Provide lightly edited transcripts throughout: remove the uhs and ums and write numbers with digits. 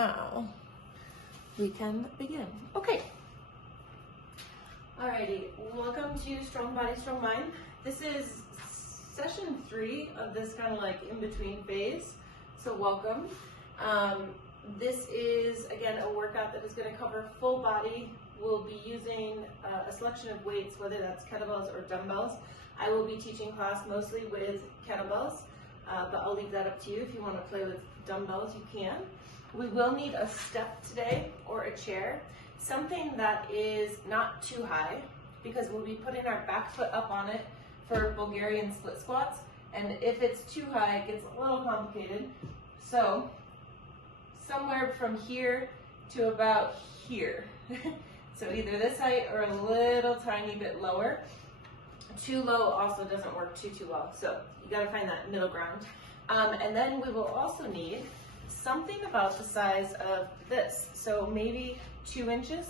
Now we can begin. Okay. Alrighty, welcome to Strong Body, Strong Mind. This is session 3 of this kind of like in-between phase, so welcome. This is, again, a workout that is going to cover full body. We'll be using a selection of weights, whether that's kettlebells or dumbbells. I will be teaching class mostly with kettlebells, but I'll leave that up to you. If you want to play with dumbbells, you can. We will need a step today or a chair, something that is not too high, because we'll be putting our back foot up on it for Bulgarian Split Squats, and if it's too high, it gets a little complicated. So somewhere from here to about here. So either this height or a little tiny bit lower. Too low also doesn't work too well, so you got to find that middle ground. And then we will also need something about the size of this. So maybe 2 inches,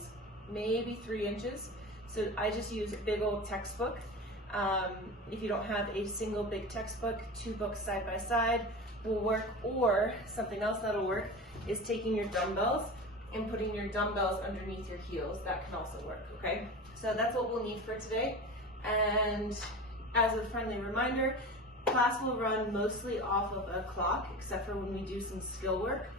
maybe 3 inches. So I just use a big old textbook. If you don't have a single big textbook, 2 books side by side will work, or something else that'll work is taking your dumbbells and putting your dumbbells underneath your heels. That can also work, okay? So that's what we'll need for today. And as a friendly reminder, class will run mostly off of a clock, except for when we do some skill work.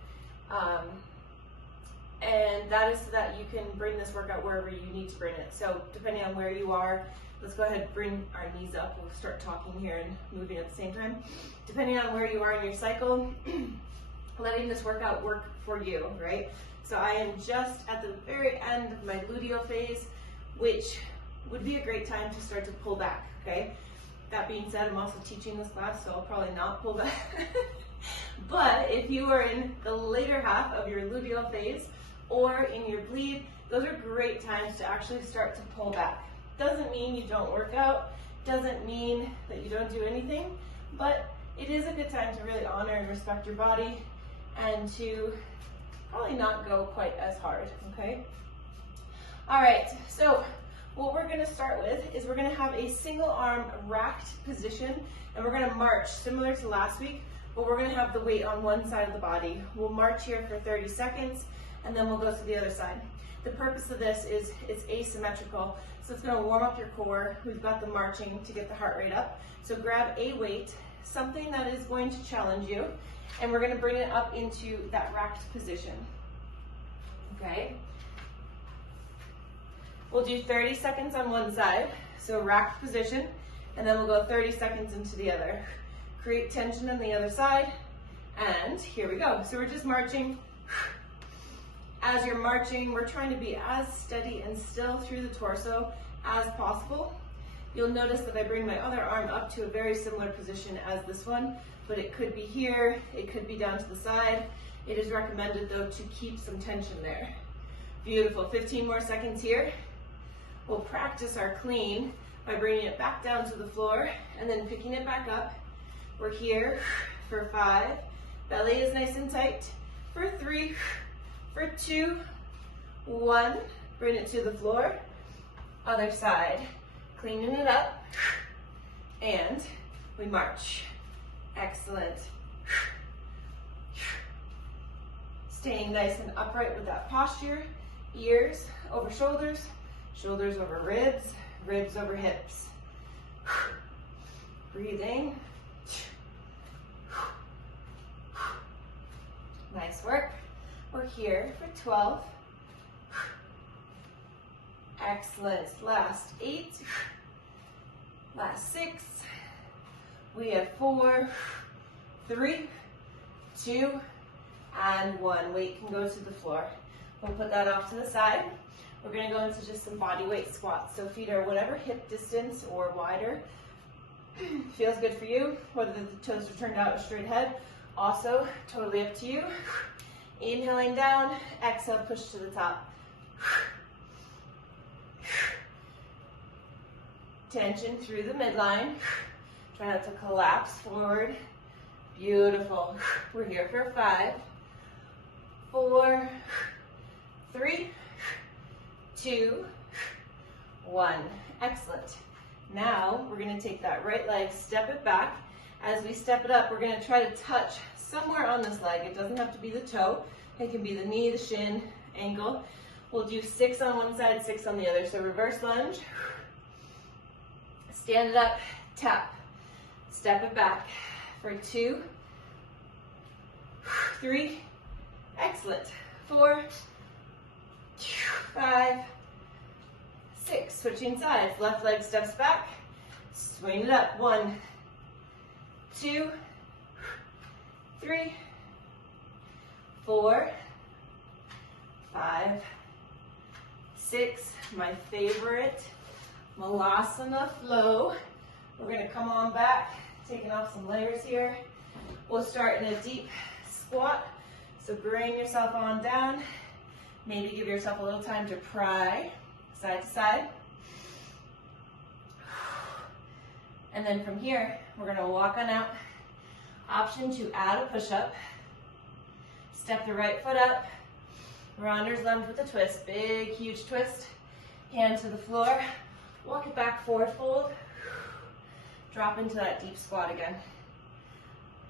And that is so that you can bring this workout wherever you need to bring it. So depending on where you are, let's go ahead and bring our knees up. We'll start talking here and moving at the same time. Depending on where you are in your cycle, letting this workout work for you, right? So I am just at the very end of my luteal phase, which would be a great time to start to pull back, okay? That being said, I'm also teaching this class, so I'll probably not pull back. But if you are in the later half of your luteal phase or in your bleed, those are great times to actually start to pull back. Doesn't mean you don't work out, doesn't mean that you don't do anything, but it is a good time to really honor and respect your body and to probably not go quite as hard, okay? All right, so what we're gonna start with is we're gonna have a single arm racked position, and we're gonna march similar to last week, but we're gonna have the weight on one side of the body. We'll march here for 30 seconds, and then we'll go to the other side. The purpose of this is it's asymmetrical, so it's gonna warm up your core. We've got the marching to get the heart rate up. So grab a weight, something that is going to challenge you, and we're gonna bring it up into that racked position, okay? We'll do 30 seconds on one side, so racked position, and then we'll go 30 seconds into the other. Create tension on the other side, and here we go. So we're just marching. As you're marching, we're trying to be as steady and still through the torso as possible. You'll notice that I bring my other arm up to a very similar position as this one, but it could be here, it could be down to the side. It is recommended though to keep some tension there. Beautiful, 15 more seconds here. We'll practice our clean by bringing it back down to the floor and then picking it back up. We're here for 5. Belly is nice and tight. For 3, for 2, 1. Bring it to the floor. Other side. Cleaning it up. And we march. Excellent. Staying nice and upright with that posture. Ears over shoulders. Shoulders over ribs, ribs over hips. Breathing. Nice work. We're here for 12. Excellent. Last 8. Last 6. We have 4, 3, 2, and 1. Weight can go to the floor. We'll put that off to the side. We're gonna go into just some body weight squats. So feet are whatever hip distance or wider feels good for you, whether the toes are turned out or straight ahead. Also, totally up to you. Inhaling down, exhale, push to the top. Tension through the midline. Try not to collapse forward. Beautiful. We're here for 5, 4, 3, 2, 1. Excellent. Now we're going to take that right leg, step it back. As we step it up, we're going to try to touch somewhere on this leg. It doesn't have to be the toe. It can be the knee, the shin, ankle. We'll do 6 on one side, 6 on the other. So reverse lunge, stand it up, tap, step it back for 2, 3, excellent, 4, 5, 6, switching sides, left leg steps back, swing it up, 1, 2, 3, 4, 5, 6, my favorite, Malasana Flow. We're gonna come on back, taking off some layers here. We'll start in a deep squat, so bring yourself on down. Maybe give yourself a little time to pry, side to side. And then from here, we're gonna walk on out. Option to add a push-up. Step the right foot up. Rounders lunge with a twist, big, huge twist. Hand to the floor. Walk it back, forward fold. Drop into that deep squat again.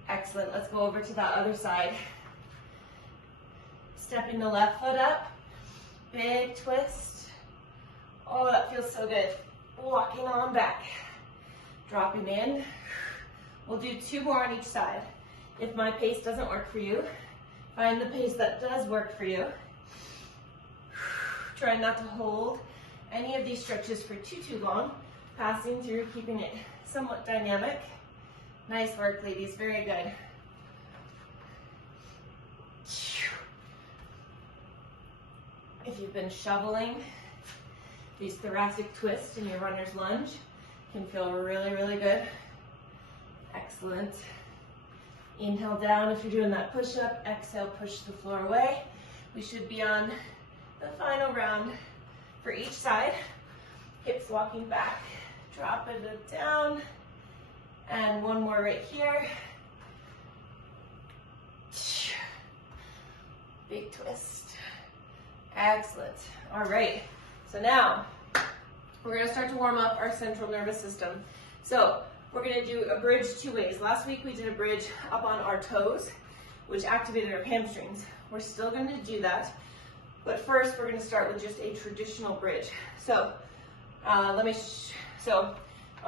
Excellent, let's go over to that other side. Stepping the left foot up, big twist. Oh, that feels so good. Walking on back. Dropping in. We'll do 2 more on each side. If my pace doesn't work for you, find the pace that does work for you. Try not to hold any of these stretches for too long. Passing through, keeping it somewhat dynamic. Nice work, ladies, very good. If you've been shoveling, these thoracic twists in your runner's lunge can feel really, really good. Excellent. Inhale down if you're doing that push-up. Exhale, push the floor away. We should be on the final round for each side. Hips walking back, dropping it down. And one more right here. Big twist. Excellent. All right. So now we're going to start to warm up our central nervous system. So we're going to do a bridge 2 ways. Last week we did a bridge up on our toes, which activated our hamstrings. We're still going to do that. But first we're going to start with just a traditional bridge. So I'll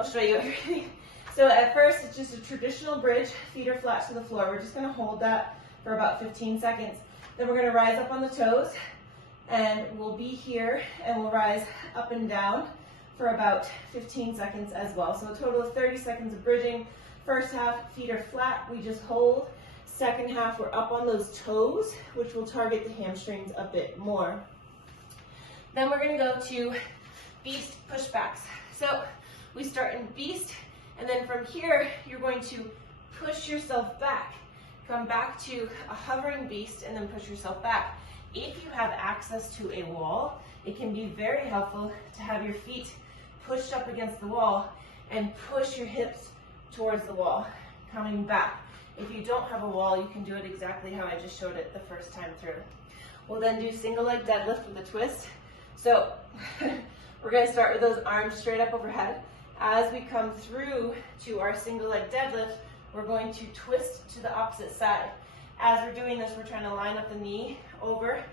show you everything. So at first it's just a traditional bridge, feet are flat to the floor. We're just going to hold that for about 15 seconds. Then we're going to rise up on the toes and we'll be here and we'll rise up and down for about 15 seconds as well. So a total of 30 seconds of bridging. First half, feet are flat, we just hold. Second half, we're up on those toes, which will target the hamstrings a bit more. Then we're going to go to beast pushbacks. So we start in beast, and then from here, you're going to push yourself back. Come back to a hovering beast, and then push yourself back. If you have access to a wall, it can be very helpful to have your feet pushed up against the wall and push your hips towards the wall, coming back. If you don't have a wall, you can do it exactly how I just showed it the first time through. We'll then do single leg deadlift with a twist. So we're going to start with those arms straight up overhead. As we come through to our single leg deadlift, we're going to twist to the opposite side. As we're doing this, we're trying to line up the knee over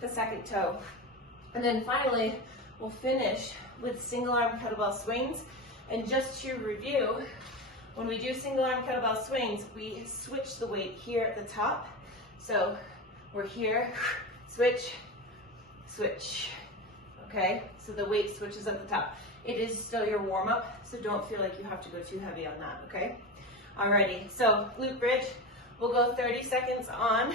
the second toe. And then finally, we'll finish with single arm kettlebell swings. And just to review, when we do single arm kettlebell swings, we switch the weight here at the top. So we're here, switch, switch. Okay, so the weight switches at the top. It is still your warm up, so don't feel like you have to go too heavy on that, okay? Alrighty, so glute bridge, we'll go 30 seconds on.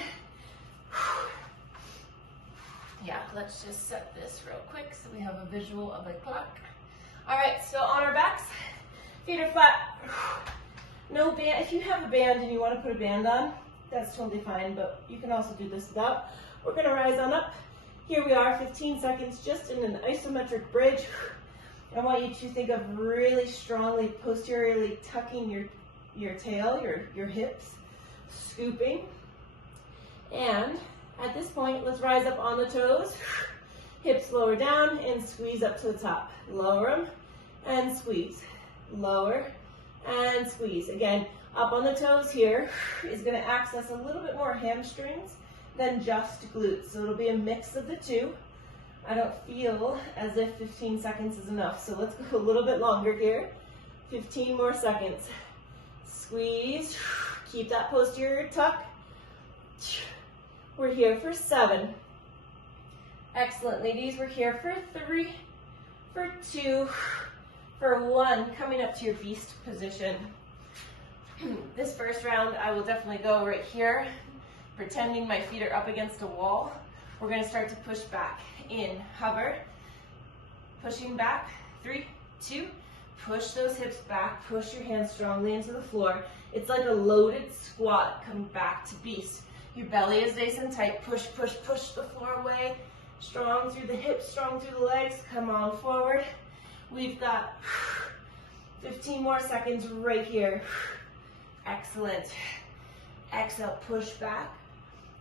Yeah, let's just set this real quick so we have a visual of a clock. All right, so on our backs, feet are flat. No band. If you have a band and you want to put a band on, that's totally fine, but you can also do this without. We're going to rise on up. Here we are, 15 seconds, just in an isometric bridge. I want you to think of really strongly posteriorly tucking your tail, your hips, scooping. And at this point, let's rise up on the toes. Hips lower down and squeeze up to the top. Lower them and squeeze. Lower and squeeze. Again, up on the toes here is going to access a little bit more hamstrings than just glutes. So it'll be a mix of the two. I don't feel as if 15 seconds is enough. So let's go a little bit longer here. 15 more seconds. Squeeze. Keep that posterior tuck. We're here for 7. Excellent, ladies. We're here for 3, for 2, for 1. Coming up to your beast position. This first round, I will definitely go right here, pretending my feet are up against a wall. We're going to start to push back. In, hover, pushing back. 3, 2, push those hips back. Push your hands strongly into the floor. It's like a loaded squat. Come back to beast. Your belly is nice and tight. Push, push, push the floor away. Strong through the hips, strong through the legs. Come on forward. We've got 15 more seconds right here. Excellent. Exhale, push back.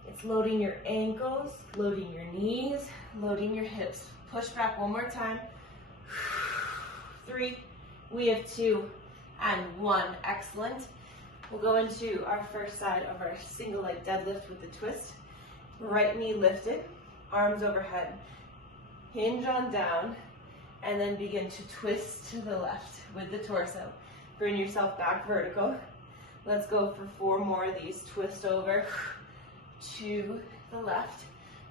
It's loading your ankles, loading your knees, loading your hips. Push back one more time. 3, we have 2, and 1. Excellent. We'll go into our first side of our single leg deadlift with the twist. Right knee lifted, arms overhead. Hinge on down, and then begin to twist to the left with the torso. Bring yourself back vertical. Let's go for 4 more of these. Twist over to the left.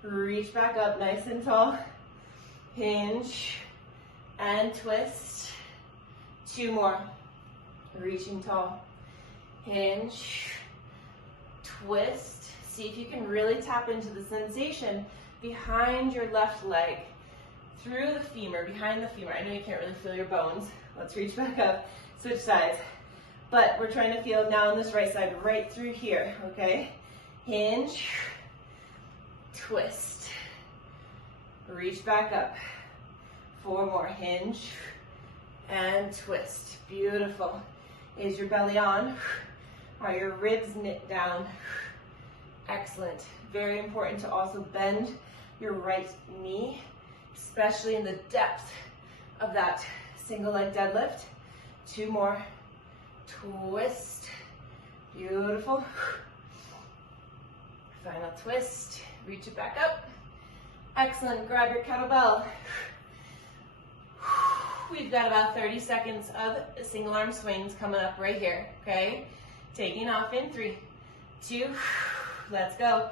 Reach back up nice and tall. Hinge and twist. 2 more. Reaching tall. Hinge, twist. See if you can really tap into the sensation behind your left leg, through the femur, behind the femur. I know you can't really feel your bones. Let's reach back up, switch sides. But we're trying to feel now on this right side, right through here, okay? Hinge, twist, reach back up. 4 more, hinge and twist. Beautiful. Is your belly on? Are your ribs knit down? Excellent. Very important to also bend your right knee, especially in the depth of that single leg deadlift. 2 more. Twist. Beautiful. Final twist. Reach it back up. Excellent. Grab your kettlebell. We've got about 30 seconds of single arm swings coming up right here, okay? Taking off in 3, 2, let's go.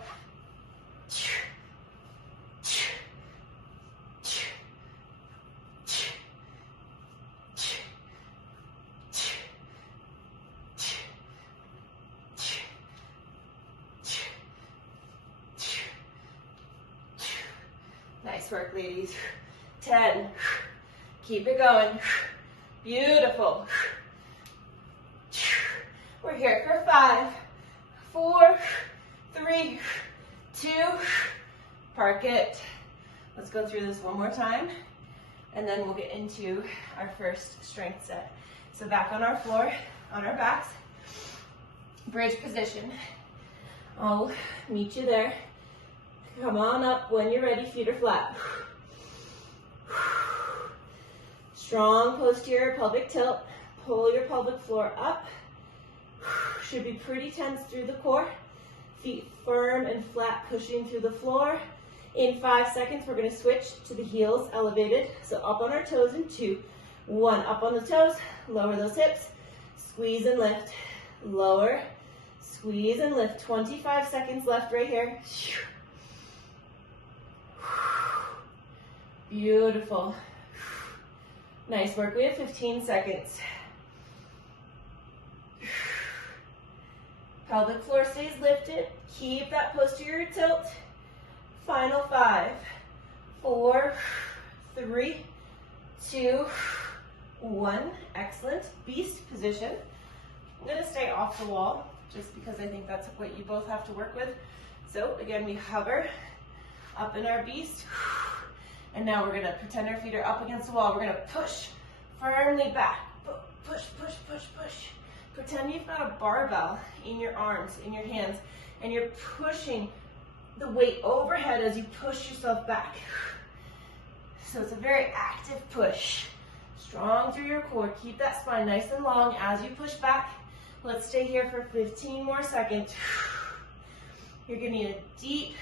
Nice work, ladies. 10. Keep it going. Beautiful. We're here for 5, 4, 3, 2. Park it. Let's go through this one more time, and then we'll get into our first strength set. So back on our floor, on our backs, bridge position. I'll meet you there. Come on up when you're ready, feet are flat. Strong posterior pelvic tilt. Pull your pelvic floor up. Should be pretty tense through the core. Feet firm and flat, pushing through the floor. In 5 seconds, we're going to switch to the heels elevated. So up on our toes in 2, 1. Up on the toes, lower those hips. Squeeze and lift. Lower, squeeze and lift. 25 seconds left right here. Beautiful. Nice work. We have 15 seconds. Pelvic floor stays lifted. Keep that posterior tilt. Final 5, 4, 3, 2, 1. Excellent. Beast position. I'm going to stay off the wall just because I think that's what you both have to work with. So again, we hover up in our beast. And now we're going to pretend our feet are up against the wall. We're going to push firmly back. Push, push, push, push. Pretend you've got a barbell in your arms, in your hands, and you're pushing the weight overhead as you push yourself back. So it's a very active push. Strong through your core. Keep that spine nice and long as you push back. Let's stay here for 15 more seconds. You're gonna need a deep,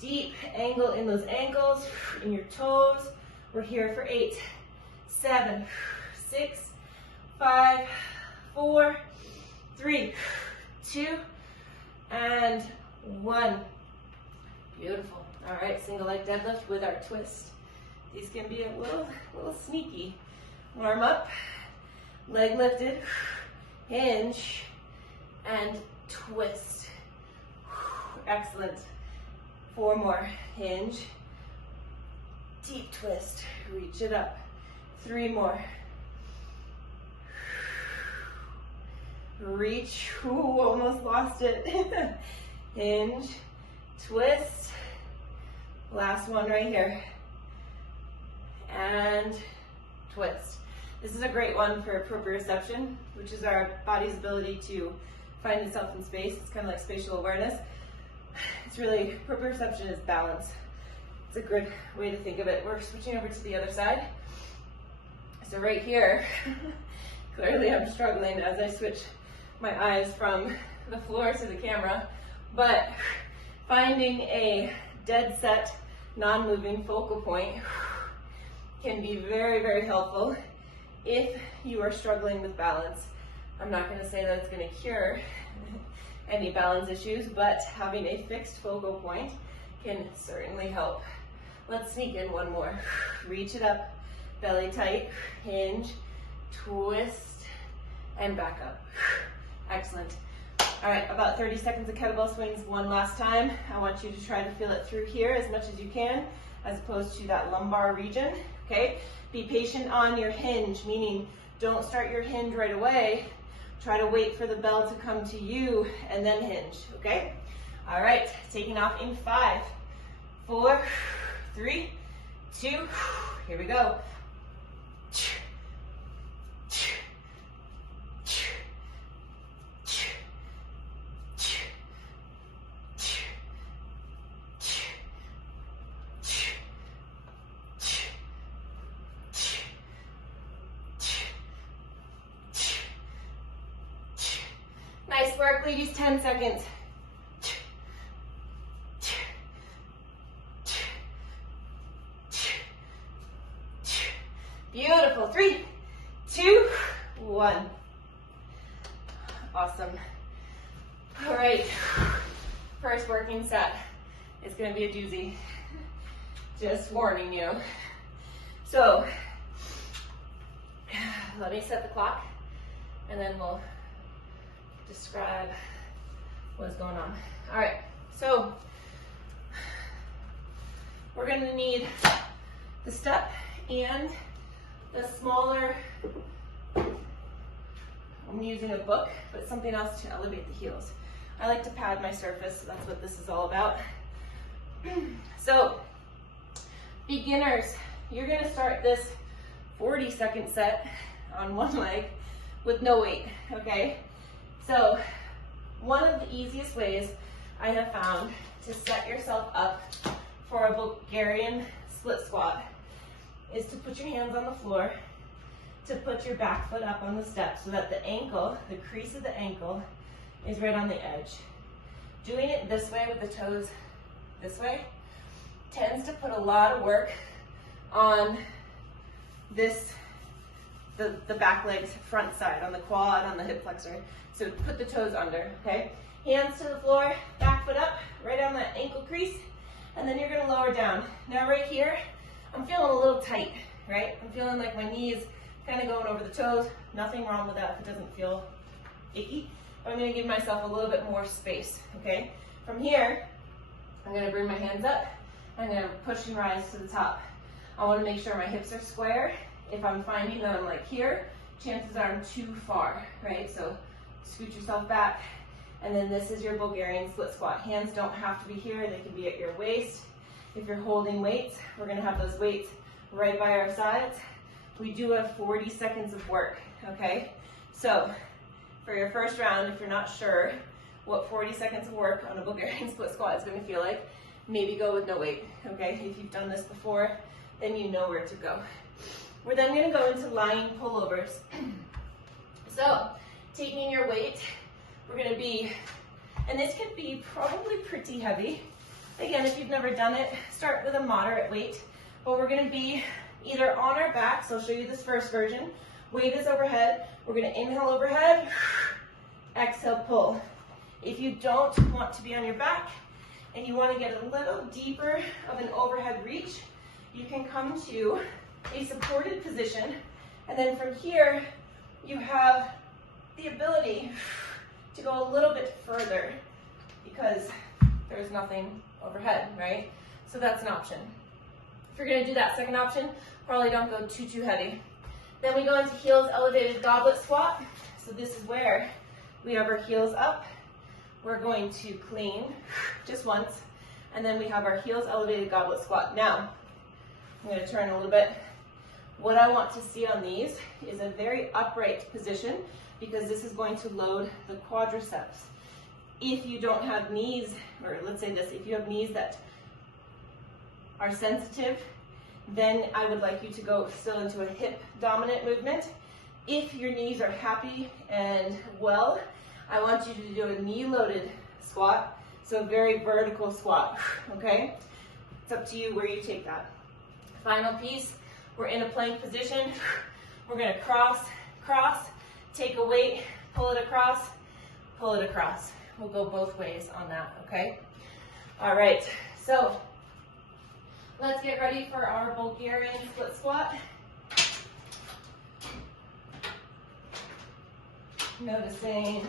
deep angle in those ankles, in your toes. We're here for 8, 7, 6, 5, 4, 3, 2, and 1. Beautiful. All right, single leg deadlift with our twist. These can be a little sneaky. Arm up, leg lifted, hinge, and twist. Excellent. 4 more. Hinge, deep twist, reach it up. 3 more. Reach, ooh, almost lost it. Hinge, twist. Last one right here. And twist. This is a great one for proprioception, which is our body's ability to find itself in space. It's kind of like spatial awareness. It's really, proprioception is balance. It's a good way to think of it. We're switching over to the other side. So right here, clearly I'm struggling as I switch my eyes from the floor to the camera, but finding a dead set, non-moving focal point can be very, very helpful if you are struggling with balance. I'm not going to say that it's going to cure any balance issues, but having a fixed focal point can certainly help. Let's sneak in one more. Reach it up, belly tight, hinge, twist, and back up. Excellent. All right, about 30 seconds of kettlebell swings one last time. I want you to try to feel it through here as much as you can, as opposed to that lumbar region, okay? Be patient on your hinge, meaning don't start your hinge right away. Try to wait for the bell to come to you and then hinge, okay? All right, taking off in 5, 4, 3, 2, here we go. Nice work, ladies, 10 seconds. Beautiful, 3, 2, 1. Awesome. All right, first working set. It's gonna be a doozy. Just warning you. So, let me set the clock and then we'll describe what's going on. All right, so we're gonna need the step and the smaller, I'm using a book, but something else to elevate the heels. I like to pad my surface, so that's what this is all about. So, beginners, you're gonna start this 40-second set on one leg with no weight, okay? So, one of the easiest ways I have found to set yourself up for a Bulgarian split squat is to put your hands on the floor, to put your back foot up on the step so that the ankle, the crease of the ankle, is right on the edge. Doing it this way with the toes this way tends to put a lot of work on this, the back leg's front side, on the quad, on the hip flexor. So put the toes under, okay? Hands to the floor, back foot up, right on that ankle crease, and then you're gonna lower down. Now right here, I'm feeling a little tight, right? I'm feeling like my knee is kind of going over the toes. Nothing wrong with that if it doesn't feel icky. But I'm gonna give myself a little bit more space, okay? From here, I'm gonna bring my hands up. I'm gonna push and rise to the top. I wanna make sure my hips are square. If I'm finding that I'm like here, chances are I'm too far, right? So scoot yourself back. And then this is your Bulgarian split squat. Hands don't have to be here, they can be at your waist. If you're holding weights, we're gonna have those weights right by our sides. We do have 40 seconds of work, okay? So for your first round, if you're not sure what 40 seconds of work on a Bulgarian split squat is gonna feel like, maybe go with no weight, okay? If you've done this before, then you know where to go. We're then gonna go into lying pullovers. So taking your weight, we're gonna be And this can be probably pretty heavy. Again, if you've never done it, start with a moderate weight. But we're gonna be either on our back, so I'll show you this first version. Weight is overhead. We're gonna inhale overhead, exhale, pull. If you don't want to be on your back and you wanna get a little deeper of an overhead reach, you can come to a supported position. And then from here, you have the ability to go a little bit further because there's nothing overhead, right? So that's an option. If you're gonna do that second option, probably don't go too heavy. Then we go into heels elevated goblet squat. So this is where we have our heels up. We're going to clean just once, and then we have our heels elevated goblet squat. Now, I'm gonna turn a little bit. What I want to see on these is a very upright position because this is going to load the quadriceps. If you don't have knees, or let's say this, if you have knees that are sensitive, then I would like you to go still into a hip dominant movement. If your knees are happy and well, I want you to do a knee loaded squat, so a very vertical squat, okay? It's up to you where you take that. Final piece, we're in a plank position. We're gonna cross, take a weight, pull it across, pull it across. We'll go both ways on that, okay? All right, so let's get ready for our Bulgarian split squat. Noticing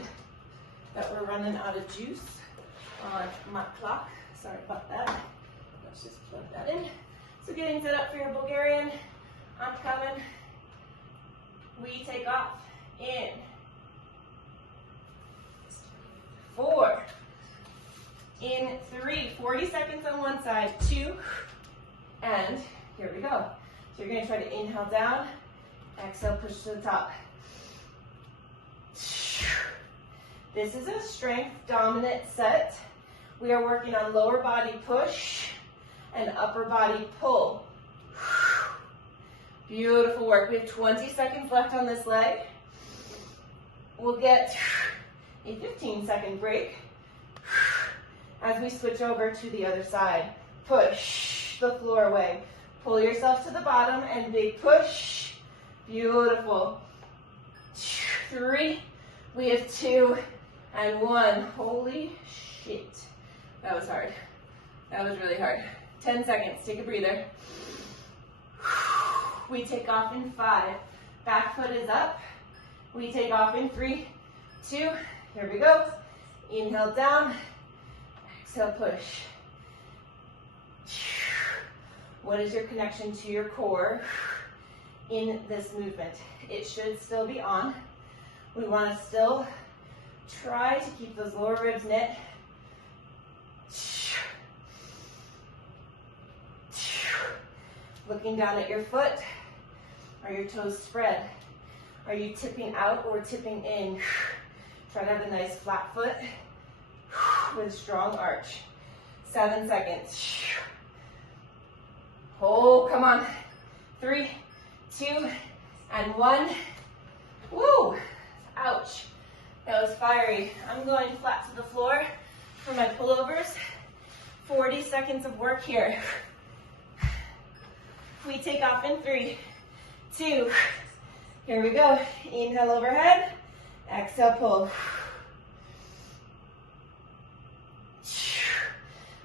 that we're running out of juice on my clock. Sorry about that. Let's just plug that in. So getting set up for your Bulgarian. I'm coming. We take off. In. 4. In 3. 40 seconds on one side. 2. And here we go. So you're going to try to inhale down. Exhale, push to the top. This is a strength dominant set. We are working on lower body push and upper body pull. Beautiful work. We have 20 seconds left on this leg. We'll get a 15-second break as we switch over to the other side. Push the floor away. Pull yourself to the bottom and big push. Beautiful. 3. We have 2 and 1. Holy shit. That was hard. That was really hard. 10 seconds. Take a breather. We take off in 5. Back foot is up. We take off in 3, 2. Here we go. Inhale down. Exhale, push. What is your connection to your core in this movement? It should still be on. We want to still try to keep those lower ribs knit. Looking down at your foot. Are your toes spread? Are you tipping out or tipping in? Try to have a nice flat foot with a strong arch. 7 seconds. Oh, come on. 3, 2, and 1. Woo! Ouch. That was fiery. I'm going flat to the floor for my pullovers. 40 seconds of work here. We take off in 3, 2. Here we go. Inhale overhead. Exhale, pull.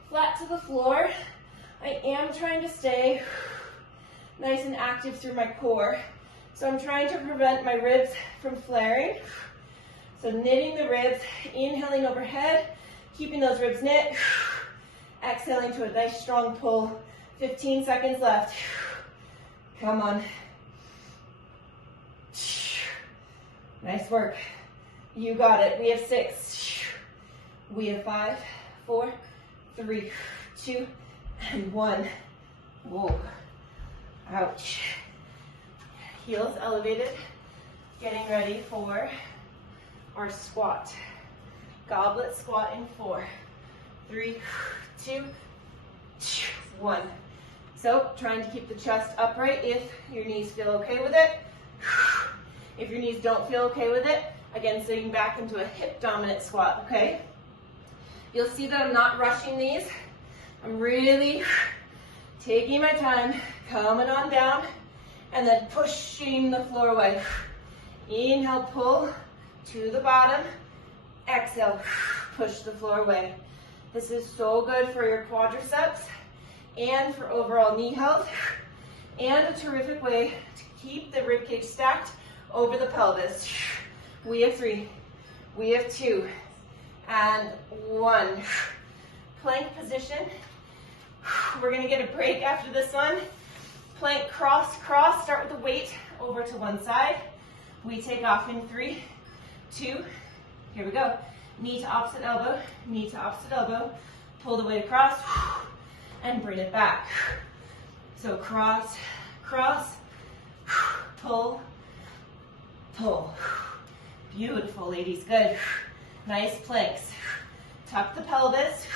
Flat to the floor. I am trying to stay nice and active through my core. So I'm trying to prevent my ribs from flaring. So knitting the ribs, inhaling overhead, keeping those ribs knit, exhaling to a nice strong pull. 15 seconds left. Come on. Nice work. You got it. We have 6. We have 5, 4, 3, 2, and 1. Whoa. Ouch. Heels elevated. Getting ready for our squat. Goblet squat in 4, 3, 2, 1. So trying to keep the chest upright if your knees feel okay with it. If your knees don't feel okay with it, again, sitting back into a hip dominant squat, okay? You'll see that I'm not rushing these. I'm really taking my time, coming on down, and then pushing the floor away. Inhale, pull to the bottom. Exhale, push the floor away. This is so good for your quadriceps and for overall knee health, and a terrific way to keep the ribcage stacked over the pelvis. We have 3, we have 2, and 1. Plank position. We're gonna get a break after this one. Plank cross, cross. Start with the weight over to one side. We take off in 3, 2, here we go. Knee to opposite elbow, knee to opposite elbow. Pull the weight across and bring it back. So cross, cross, pull, pull. Beautiful, ladies, good. Nice planks. Tuck the pelvis.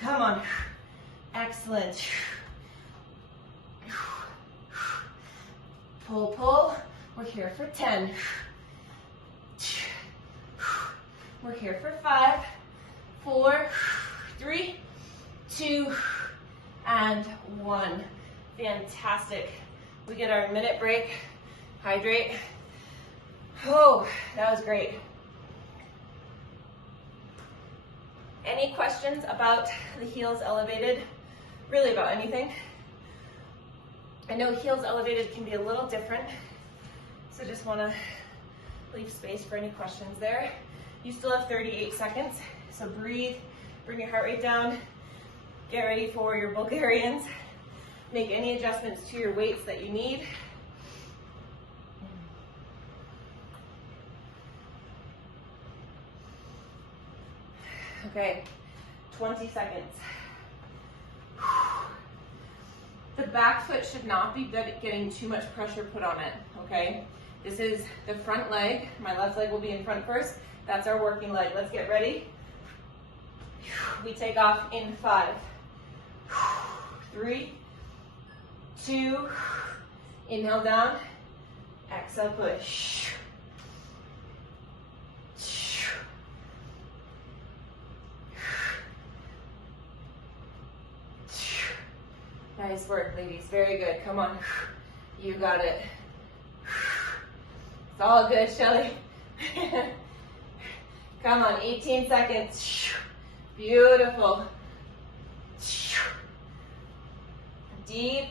Come on. Excellent. Pull, pull. We're here for 10. We're here for 5, 4, 3, 2, and 1. Fantastic. We get our minute break. Hydrate. Oh, that was great. Any questions about the heels elevated? Really about anything? I know heels elevated can be a little different, so just want to leave space for any questions there. You still have 38 seconds, so breathe, bring your heart rate down, get ready for your Bulgarians. Make any adjustments to your weights that you need. Okay, 20 seconds. The back foot should not be getting too much pressure put on it, okay? This is the front leg. My left leg will be in front first. That's our working leg. Let's get ready. We take off in 5, 3, 2, inhale down, exhale push. Nice work, ladies. Very good. Come on. You got it. It's all good, Shelly. Come on, 18 seconds. Beautiful. Deep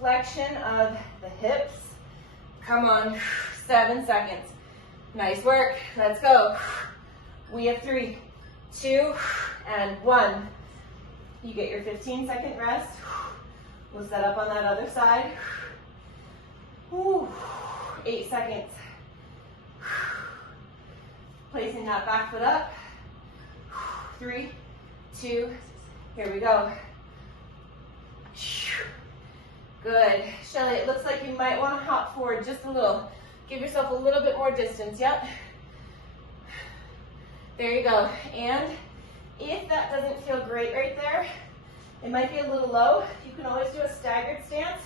flexion of the hips. Come on, 7 seconds. Nice work. Let's go. We have 3, 2, and 1. You get your 15-second rest. We'll set up on that other side. Whew. 8 seconds. Placing that back foot up. 3, 2, here we go. Good. Shelly, it looks like you might want to hop forward just a little. Give yourself a little bit more distance. Yep. There you go. And if that doesn't feel great right there, it might be a little low. You can always do a staggered stance.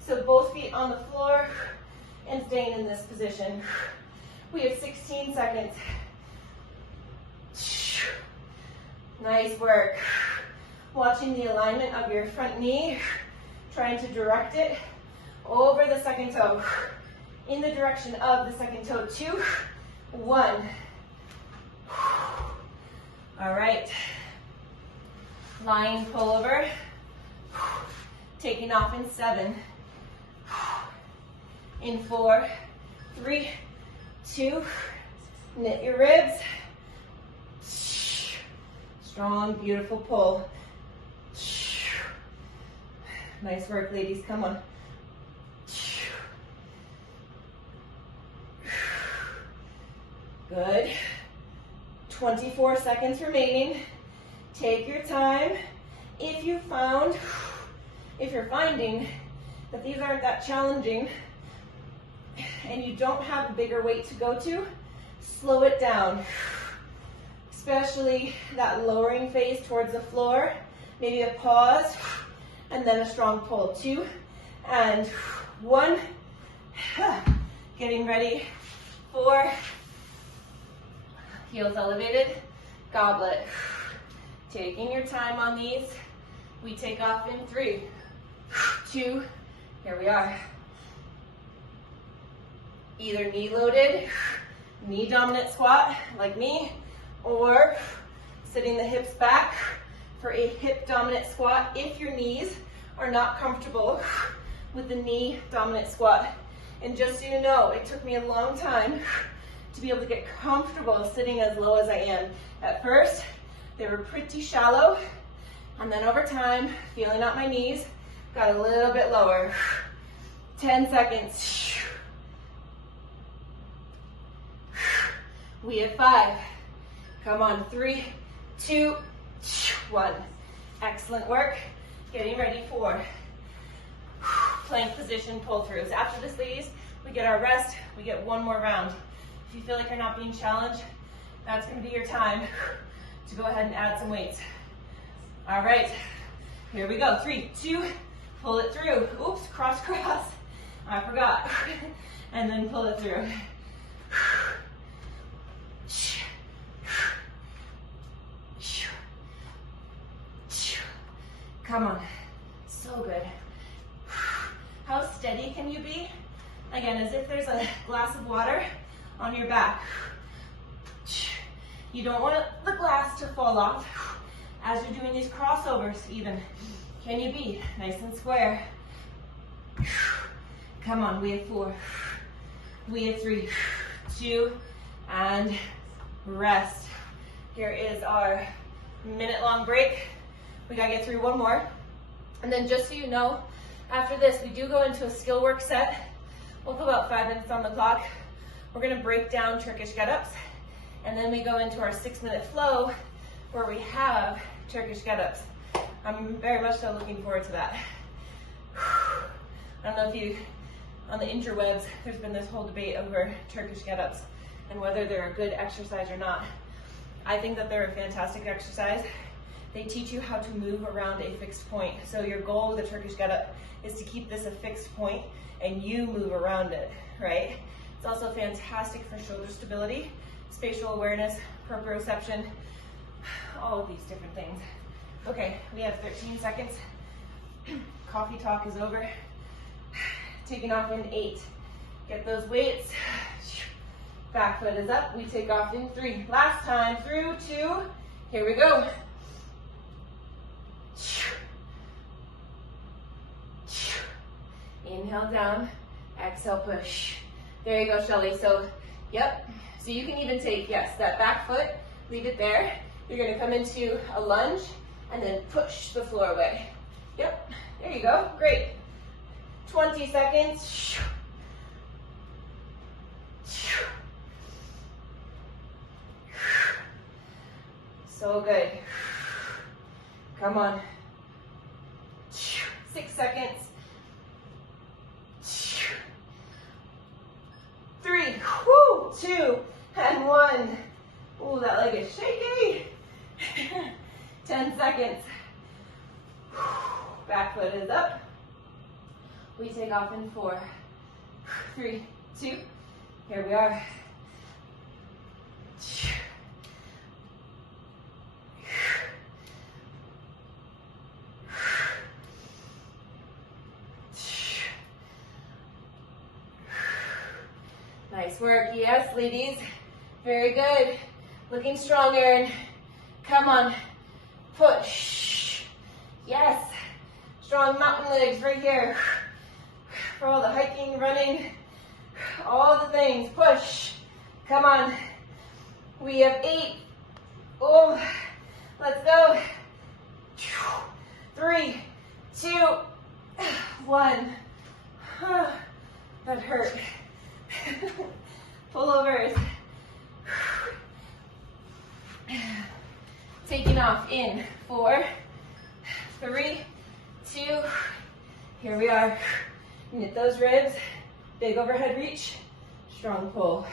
So both feet on the floor and staying in this position. We have 16 seconds. Nice work. Watching the alignment of your front knee, trying to direct it over the second toe, in the direction of the second toe. 2, 1. All right. Lying pullover. Taking off in 7. In 4, 3, 2. Knit your ribs. Strong, beautiful pull. Nice work, ladies. Come on. Good. 24 seconds remaining. Take your time. If you're finding that these aren't that challenging and you don't have a bigger weight to go to, slow it down. Especially that lowering phase towards the floor. Maybe a pause and then a strong pull. 2 and 1. Getting ready for heels elevated, goblet. Taking your time on these. We take off in 3, 2, here we are. Either knee loaded, knee dominant squat like me, or sitting the hips back for a hip dominant squat if your knees are not comfortable with the knee dominant squat. And just so you know, it took me a long time to be able to get comfortable sitting as low as I am. At first, they were pretty shallow, and then over time, feeling out my knees, got a little bit lower. 10 seconds. We have 5. Come on, 3, 2, 1. Excellent work. Getting ready for plank position pull-throughs. After this, ladies, we get our rest. We get one more round. If you feel like you're not being challenged, that's going to be your time to go ahead and add some weights. All right, here we go. 3, 2, pull it through. Oops, cross, cross. I forgot. And then pull it through. Come on, so good. How steady can you be? Again, as if there's a glass of water on your back. You don't want the glass to fall off as you're doing these crossovers even. Can you be nice and square? Come on, we have 4. We have 3, 2, and rest. Here is our minute-long break. We gotta get through one more. And then just so you know, after this, we do go into a skill work set. We'll put about 5 minutes on the clock. We're gonna break down Turkish get-ups. And then we go into our 6-minute flow where we have Turkish get-ups. I'm very much so looking forward to that. I don't know if you, on the interwebs, there's been this whole debate over Turkish get-ups and whether they're a good exercise or not. I think that they're a fantastic exercise. They teach you how to move around a fixed point. So your goal with a Turkish get-up is to keep this a fixed point and you move around it, right? It's also fantastic for shoulder stability, spatial awareness, proprioception, all of these different things. Okay, we have 13 seconds. Coffee talk is over. Taking off in 8. Get those weights. Back foot is up. We take off in 3. Last time, through 2. Here we go. Inhale down, exhale push. There you go, Shelly. So, yep. So you can even take, yes, that back foot, leave it there. You're gonna come into a lunge and then push the floor away. Yep, there you go, great. 20 seconds. So good. Come on. 6 seconds. 3, 2, and 1. Ooh, that leg is shaky. 10 seconds. Back foot is up. We take off in 4, 3, 2. Here we are. Nice work. Yes, ladies. Very good. Looking stronger. Come on. Push. Yes. Strong mountain legs right here. For all the hiking, running, all the things. Push. Come on. We have 8. Oh, let's go. 3, 2, 1. That hurt. Pullovers. Taking off in 4, 3, 2. Here we are. Knit those ribs. Big overhead reach. Strong pull.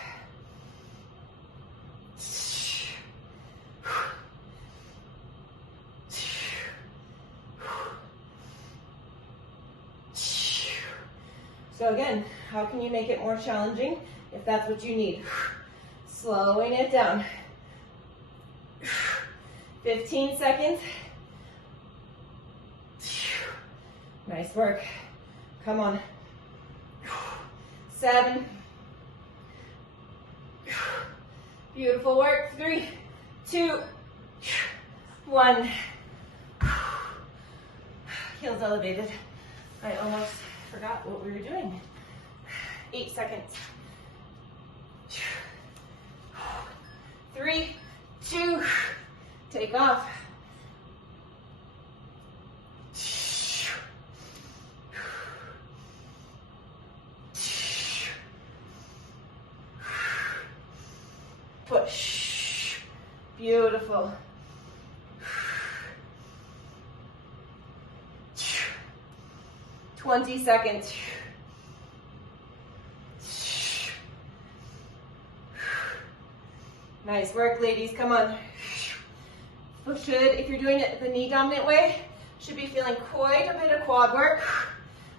So again, how can you make it more challenging if that's what you need? Slowing it down. 15 seconds. Nice work. Come on. 7. Beautiful work. 3, 2, 1. Heels elevated. I almost forgot what we were doing. 8 seconds. 3, 2, take off. Push. Beautiful. 20 seconds. Nice work, ladies. Come on. If you're doing it the knee dominant way, should be feeling quite a bit of quad work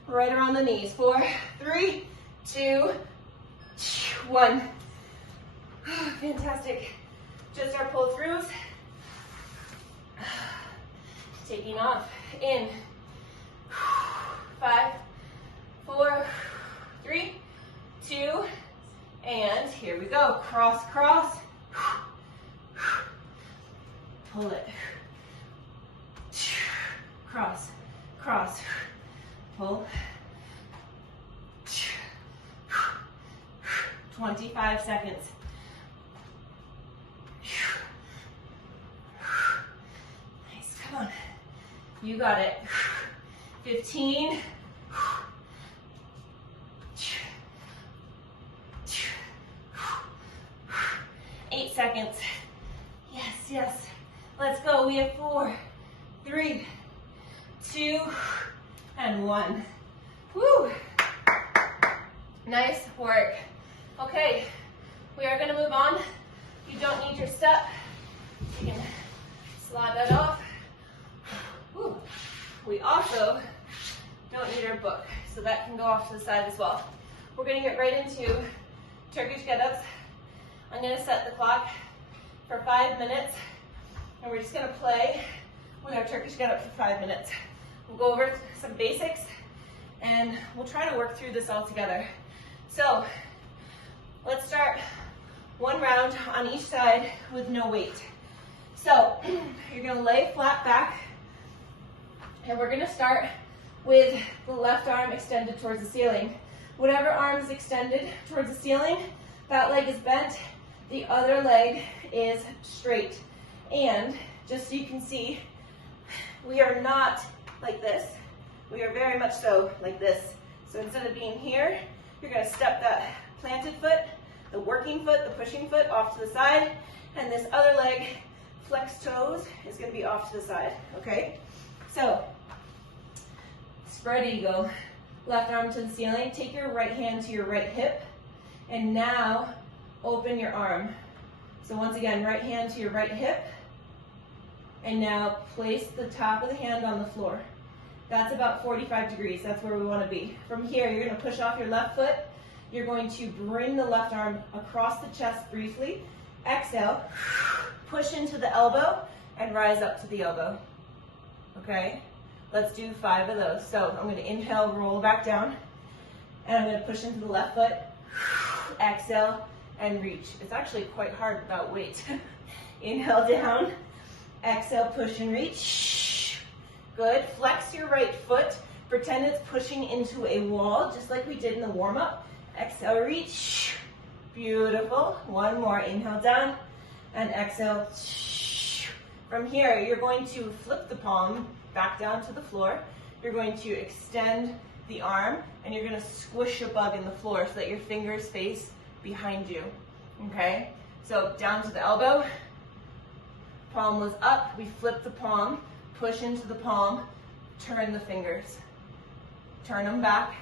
right around the knees. 4, 3, 2, 1. Fantastic. Just our pull throughs. Taking off. In. 5, 4, 3, 2, and here we go. Cross, cross. Pull it. Cross, cross. Pull. 25 seconds. Nice, come on. You got it. 15. 8 seconds. Yes, yes. Let's go. We have 4, 3, 2, and 1. Woo! Nice work. Okay, we are going to move on. You don't need your step. You can slide that off. Woo. We also don't need our book, so that can go off to the side as well. We're going to get right into Turkish get-ups. I'm going to set the clock for 5 minutes, and we're just going to play with our Turkish get-up for 5 minutes. We'll go over some basics, and we'll try to work through this all together. So, let's start 1 round on each side with no weight. So, you're going to lay flat back, and we're going to start with the left arm extended towards the ceiling. Whatever arm is extended towards the ceiling, that leg is bent, the other leg is straight. And just so you can see, we are not like this. We are very much so like this. So instead of being here, you're going to step that planted foot, the working foot, the pushing foot off to the side, and this other leg, flex toes, is going to be off to the side, okay? So, spread eagle, left arm to the ceiling, take your right hand to your right hip, and now open your arm. So once again, right hand to your right hip, and now place the top of the hand on the floor. That's about 45 degrees, that's where we want to be. From here, you're going to push off your left foot, you're going to bring the left arm across the chest briefly, exhale, push into the elbow, and rise up to the elbow, okay? Let's do 5 of those. So I'm going to inhale, roll back down, and I'm going to push into the left foot, exhale, and reach. It's actually quite hard without weight. Inhale down, exhale, push and reach. Good. Flex your right foot. Pretend it's pushing into a wall, just like we did in the warm-up. Exhale, reach. Beautiful. 1 more. Inhale down, and exhale. From here, you're going to flip the palm back down to the floor. You're going to extend the arm, and you're going to squish a bug in the floor so that your fingers face behind you, okay? So down to the elbow, palm was up, we flip the palm, push into the palm, turn the fingers, turn them back,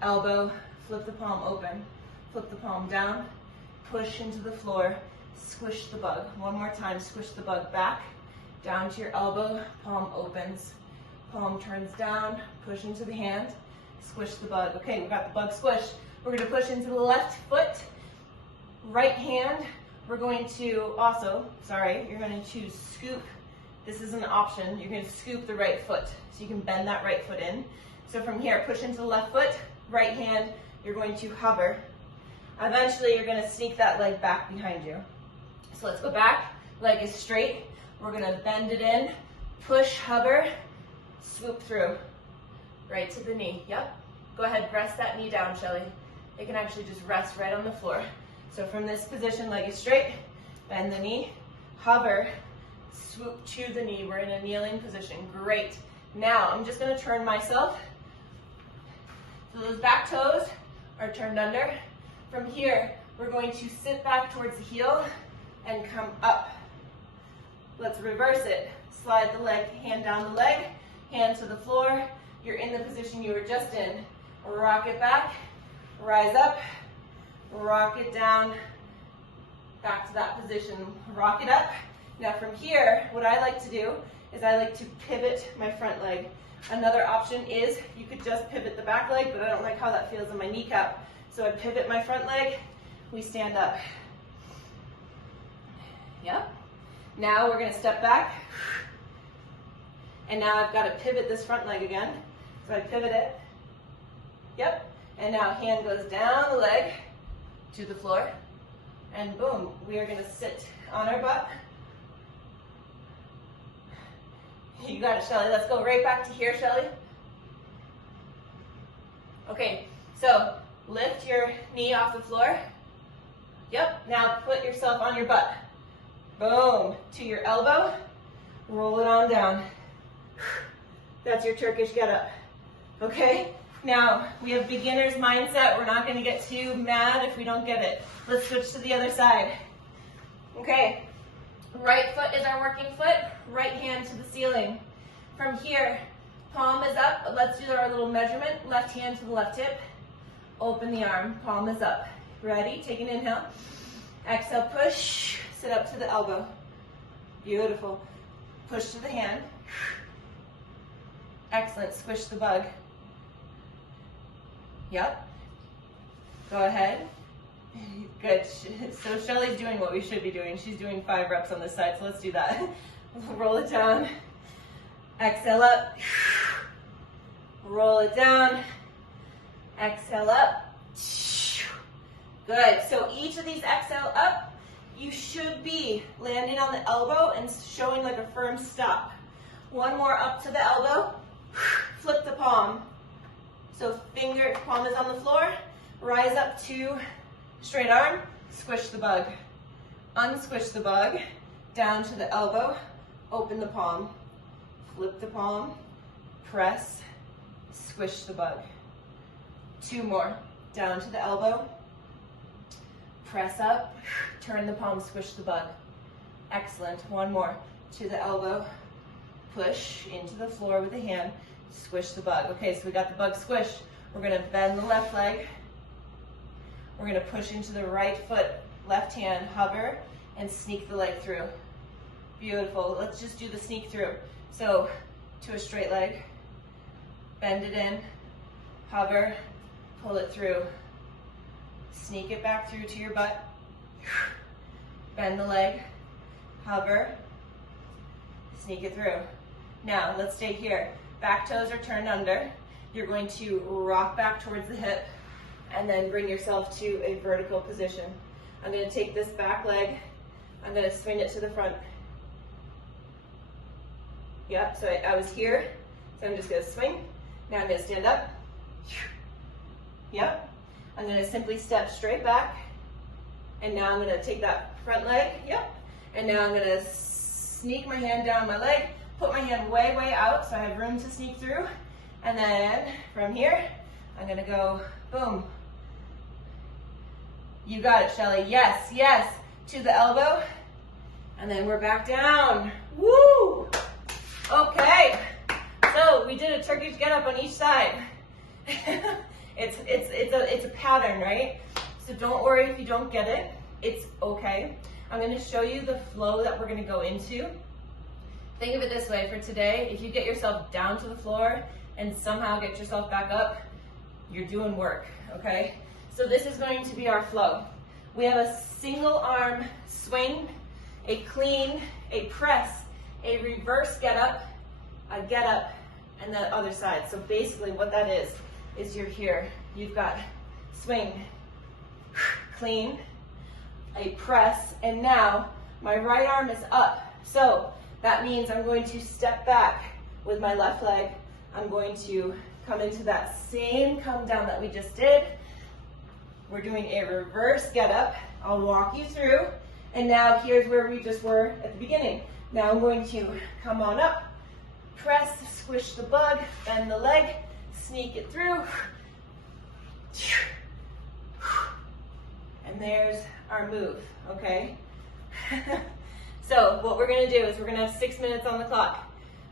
elbow, flip the palm open, flip the palm down, push into the floor, squish the bug. 1 more time, squish the bug back, down to your elbow, palm opens, palm turns down, push into the hand, squish the bug. Okay, we got the bug squished. We're going to push into the left foot, right hand we're going to also, you're going to choose scoop. This is an option. You're going to scoop the right foot. So you can bend that right foot in. So from here, push into the left foot, right hand, you're going to hover. Eventually, you're going to sneak that leg back behind you. So let's go back, leg is straight. We're going to bend it in, push, hover, swoop through, right to the knee. Yep. Go ahead, press that knee down, Shelly. It can actually just rest right on the floor. So from this position, leg is straight, bend the knee, hover, swoop to the knee. We're in a kneeling position. Great. Now I'm just going to turn myself. So those back toes are turned under. From here, we're going to sit back towards the heel and come up. Let's reverse it. Slide the leg, hand down the leg, hand to the floor. You're in the position you were just in. Rock it back, rise up, rock it down, back to that position. Rock it up. Now from here, what I like to do is I like to pivot my front leg. Another option is you could just pivot the back leg, but I don't like how that feels in my kneecap. So I pivot my front leg, we stand up. Yep. Now we're going to step back. And now I've got to pivot this front leg again. So I pivot it. Yep. And now hand goes down the leg to the floor. And boom, we are going to sit on our butt. You got it, Shelly. Let's go right back to here, Shelly. Okay, so lift your knee off the floor. Yep, now put yourself on your butt. Boom, to your elbow. Roll it on down. That's your Turkish get up. Okay, now we have beginner's mindset. We're not going to get too mad if we don't get it. Let's switch to the other side. Okay, right foot is our working foot, right hand to the ceiling. From here, palm is up. Let's do our little measurement. Left hand to the left hip. Open the arm, palm is up. Ready? Take an inhale. Exhale, push, sit up to the elbow. Beautiful. Push to the hand. Excellent, squish the bug. Yep. Go ahead. Good. So Shelly's doing what we should be doing. She's doing 5 reps on this side, so let's do that. Roll it down. Exhale up. Roll it down. Exhale up. Good. So each of these exhale up, you should be landing on the elbow and showing like a firm stop. One more up to the elbow. Flip the palm. So palm is on the floor. Rise up to straight arm. Squish the bug. Unsquish the bug. Down to the elbow. Open the palm. Flip the palm. Press. Squish the bug. 2 more. Down to the elbow. Press up. Turn the palm. Squish the bug. Excellent. 1 more. To the elbow. Push into the floor with the hand. Squish the bug. Okay, so we got the bug squished. We're going to bend the left leg. We're going to push into the right foot. Left hand, hover, and sneak the leg through. Beautiful. Let's just do the sneak through. So, to a straight leg. Bend it in. Hover. Pull it through. Sneak it back through to your butt. Bend the leg. Hover. Sneak it through. Now, let's stay here. Back toes are turned under. You're going to rock back towards the hip and then bring yourself to a vertical position. I'm going to take this back leg. I'm going to swing it to the front. Yep, so I was here. So I'm just going to swing. Now I'm going to stand up. Yep. I'm going to simply step straight back. And now I'm going to take that front leg. Yep. And now I'm going to sneak my hand down my leg. Put my hand way, way out so I have room to sneak through. And then from here, I'm going to go boom. You got it, Shelly. Yes, yes. To the elbow. And then we're back down. Woo! Okay. So we did a Turkish get up on each side. It's a pattern, right? So don't worry if you don't get it. It's okay. I'm going to show you the flow that we're going to go into. Think of it this way for today. If you get yourself down to the floor and somehow get yourself back up, you're doing work, okay? So this is going to be our flow. We have a single arm swing, a clean, a press, a reverse get up, a get up, and the other side. So basically what that is you're here. You've got swing, clean, a press, and now my right arm is up. So that means I'm going to step back with my left leg. I'm going to come into that same come down that we just did. We're doing a reverse get up. I'll walk you through. And now here's where we just were at the beginning. Now I'm going to come on up, press, squish the bug, bend the leg, sneak it through. And there's our move, okay? So what we're gonna do is we're gonna have 6 minutes on the clock.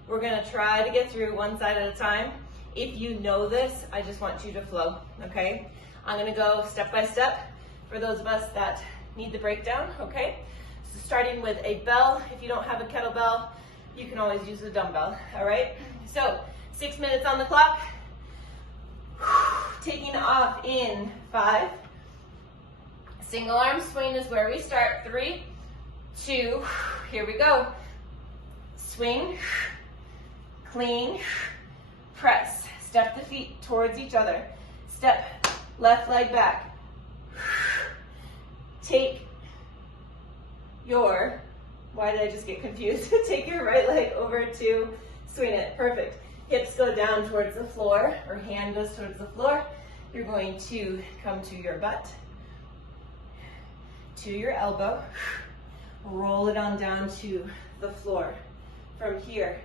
We're gonna try to get through one side at a time. If you know this, I just want you to flow, okay? I'm gonna go step by step for those of us that need the breakdown, okay? So starting with a bell. If you don't have a kettlebell, you can always use a dumbbell, all right? So 6 minutes on the clock. Taking off in 5. Single arm swing is where we start. 3, 2, here we go. Swing, clean, press. Step the feet towards each other. Step left leg back. Take your, why did I just get confused? Take your right leg over to swing it. Perfect. Hips go down towards the floor, or hand goes towards the floor. You're going to come to your butt, to your elbow, roll it on down to the floor. From here,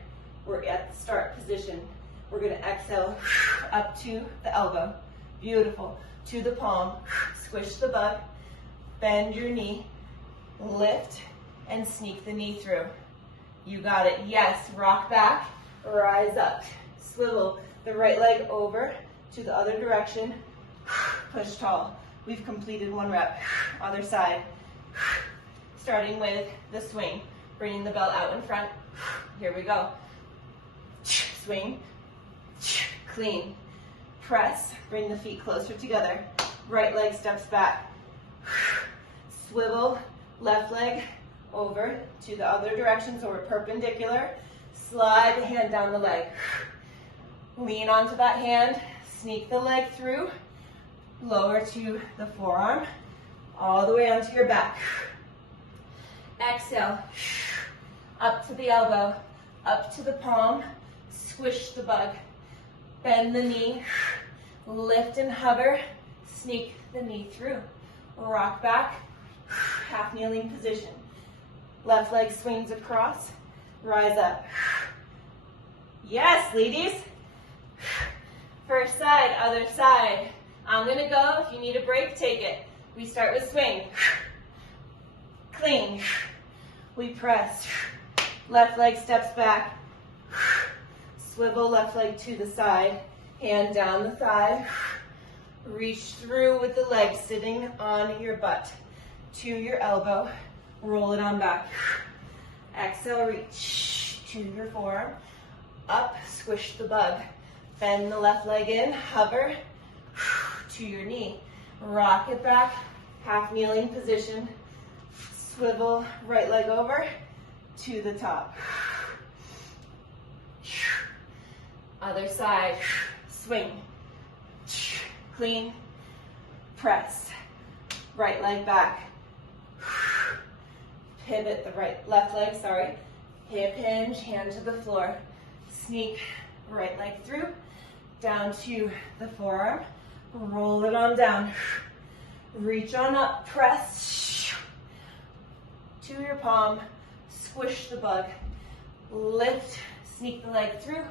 we're at the start position. We're gonna exhale up to the elbow. Beautiful. To the palm, squish the bug, bend your knee, lift, and sneak the knee through. You got it. Yes, rock back, rise up. Swivel the right leg over to the other direction. Push tall. We've completed 1 rep. Other side. Starting with the swing. Bringing the belt out in front. Here we go. Swing. Clean. Press. Bring the feet closer together. Right leg steps back. Swivel left leg over to the other direction, so we're perpendicular. Slide the hand down the leg. Lean onto that hand. Sneak the leg through. Lower to the forearm. All the way onto your back. Exhale. Up to the elbow. Up to the palm. Squish the bug. Bend the knee. Lift and hover. Sneak the knee through. Rock back. Half kneeling position. Left leg swings across. Rise up. Yes, ladies. First side, other side. I'm gonna go. If you need a break, take it. We start with swing. Clean. We press. Left leg steps back. Swivel left leg to the side. Hand down the thigh. Reach through with the leg sitting on your butt. To your elbow. Roll it on back. Exhale, reach to your forearm. Up, squish the bug. Bend the left leg in, hover to your knee. Rock it back, half kneeling position. Swivel right leg over to the top. Other side, swing. Clean, press. Right leg back. Pivot the left leg, sorry. Hip hinge, hand to the floor. Sneak right leg through, down to the forearm. Roll it on down. Reach on up, press to your palm. Squish the bug. Lift, sneak the leg through.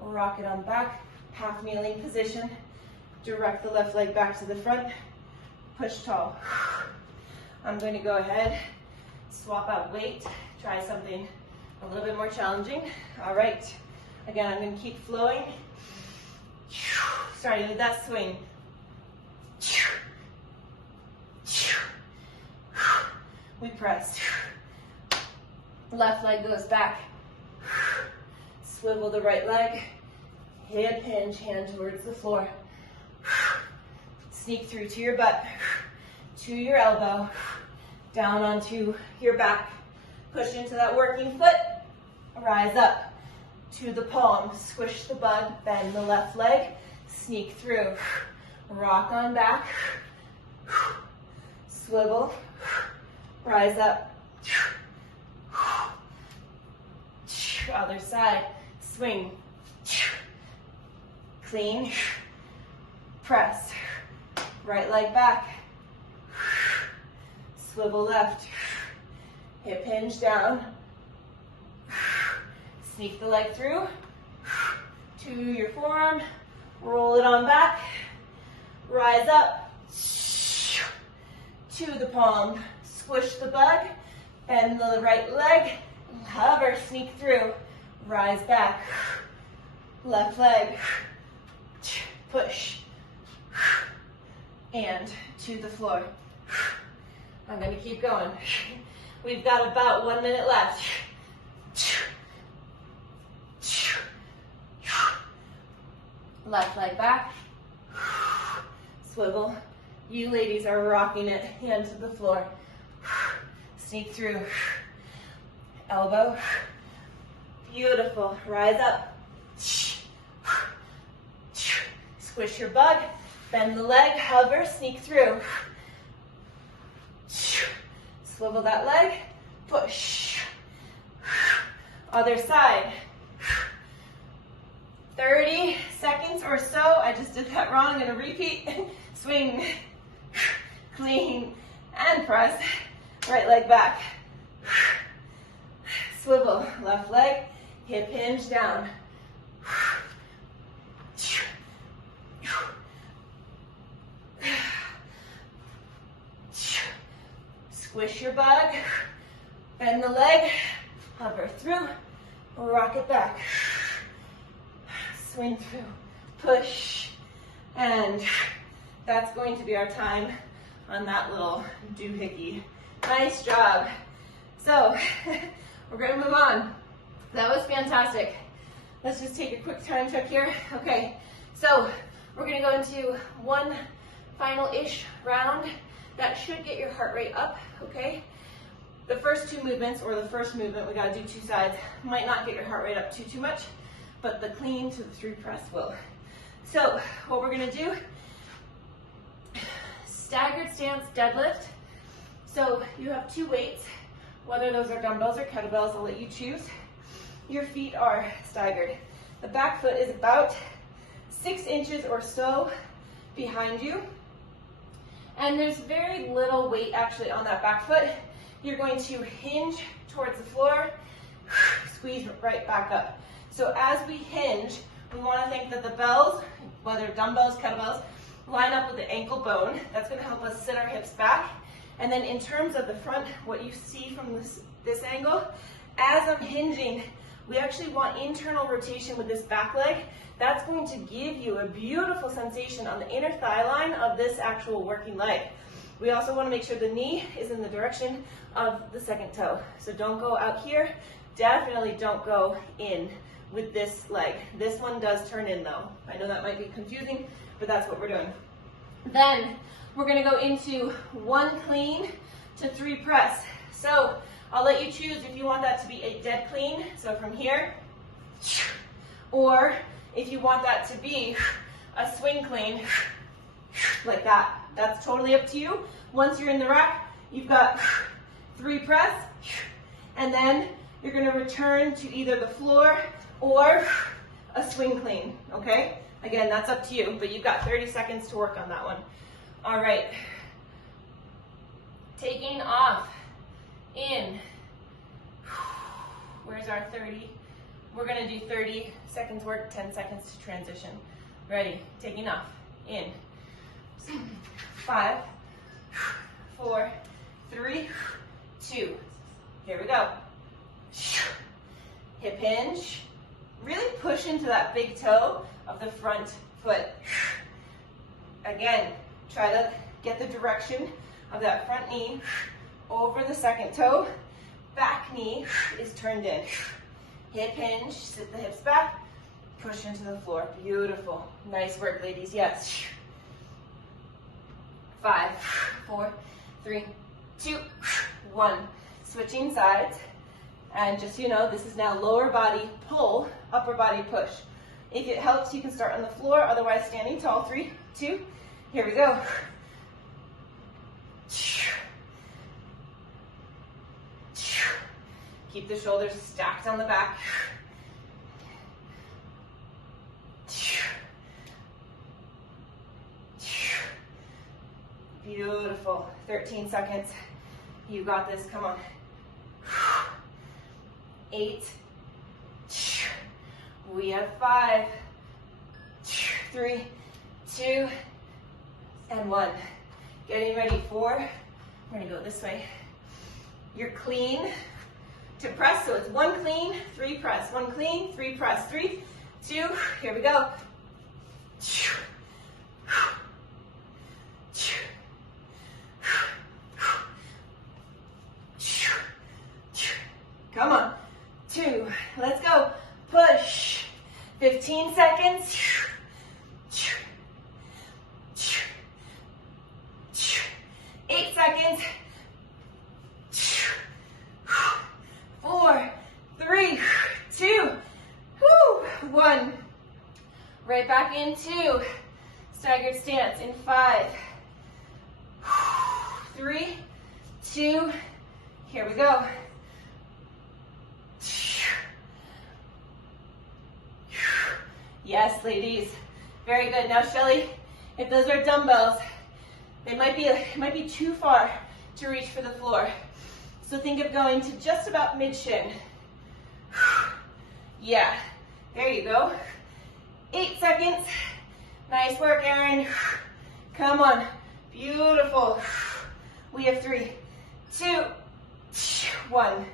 Rock it on back, half kneeling position. Direct the left leg back to the front. Push tall. I'm going to go ahead, swap out weight, try something a little bit more challenging. All right. Again, I'm going to keep flowing. Starting with that swing. We press. Left leg goes back. Swivel the right leg. Hip hinge, hand towards the floor. Sneak through to your butt. to your elbow, down onto your back. Push into that working foot, rise up to the palm, squish the bug, bend the left leg, sneak through, rock on back, swivel, rise up, other side, swing, clean, press, right leg back, swivel left, hip hinge down, sneak the leg through, to your forearm, roll it on back, rise up, to the palm, squish the bug, bend the right leg, hover, sneak through, rise back, left leg, push, and to the floor. I'm going to keep going. We've got about 1 minute left. Left leg back, swivel. You ladies are rocking it, hand to the floor. Sneak through, elbow. Beautiful, rise up. Squish your bug, bend the leg, hover, sneak through. Swivel that leg, push. Other side. 30 seconds or so. I just did that wrong. I'm going to repeat. Swing, clean, and press. Right leg back. Swivel, left leg, hip hinge down. Squish your bug, bend the leg, hover through, rock it back. Swing through, push, and that's going to be our time on that little doohickey. Nice job. So, we're going to move on. That was fantastic. Let's just take a quick time check here. Okay, so we're going to go into one final-ish round. That should get your heart rate up, okay? The first two movements, or the first movement, we got to do two sides, might not get your heart rate up too much, but the clean to the thru press will. So what we're going to do, staggered stance deadlift. So you have two weights, whether those are dumbbells or kettlebells, I'll let you choose. Your feet are staggered. The back foot is about 6 inches or so behind you. And there's very little weight actually on that back foot. You're going to hinge towards the floor, squeeze right back up. So as we hinge, we want to think that the bells, whether dumbbells, kettlebells, line up with the ankle bone. That's going to help us sit our hips back. And then in terms of the front, what you see from this angle, as I'm hinging, we actually want internal rotation with this back leg. That's going to give you a beautiful sensation on the inner thigh line of this actual working leg. We also want to make sure the knee is in the direction of the second toe. So don't go out here. Definitely don't go in with this leg. This one does turn in though. I know that might be confusing, but that's what we're doing. Then we're going to go into one clean to three press. So I'll let you choose if you want that to be a dead clean, so from here, or if you want that to be a swing clean, like that. That's totally up to you. Once you're in the rack, you've got three press, and then you're going to return to either the floor or a swing clean, okay? Again, that's up to you, but you've got 30 seconds to work on that one. All right. Taking off. In. Where's our 30? We're going to do 30 seconds work, 10 seconds to transition. Ready? Taking off. In. 5, 4, 3, 2. Here we go. Hip hinge. Really push into that big toe of the front foot. Again, try to get the direction of that front knee over the second toe. Back knee is turned in. Hip hinge, sit the hips back, push into the floor. Beautiful. Nice work, ladies. Yes. 5, 4, 3, 2, 1. Switching sides. And just so you know, this is now lower body pull, upper body push. If it helps, you can start on the floor, otherwise standing tall. 3, 2, here we go. Keep the shoulders stacked on the back. Beautiful. 13 seconds. You got this. Come on. 8. We have 5, 3, 2, and 1. Getting ready for, we're going to go this way. You're clean to press, so it's 1 clean, 3 press. 1 clean, 3 press. 3, 2, here we go. Come on. 2, let's go. Push. 15 seconds. 8 seconds. 4, 3, 2, 1. Right back into staggered stance in 5, 3, 2, here we go. Yes, ladies. Very good. Now, Shelly, if those are dumbbells, it might be too far to reach for the floor. So think of going to just about mid-shin. Yeah, there you go. 8 seconds. Nice work, Erin. Come on. Beautiful. We have 3, 2, 1.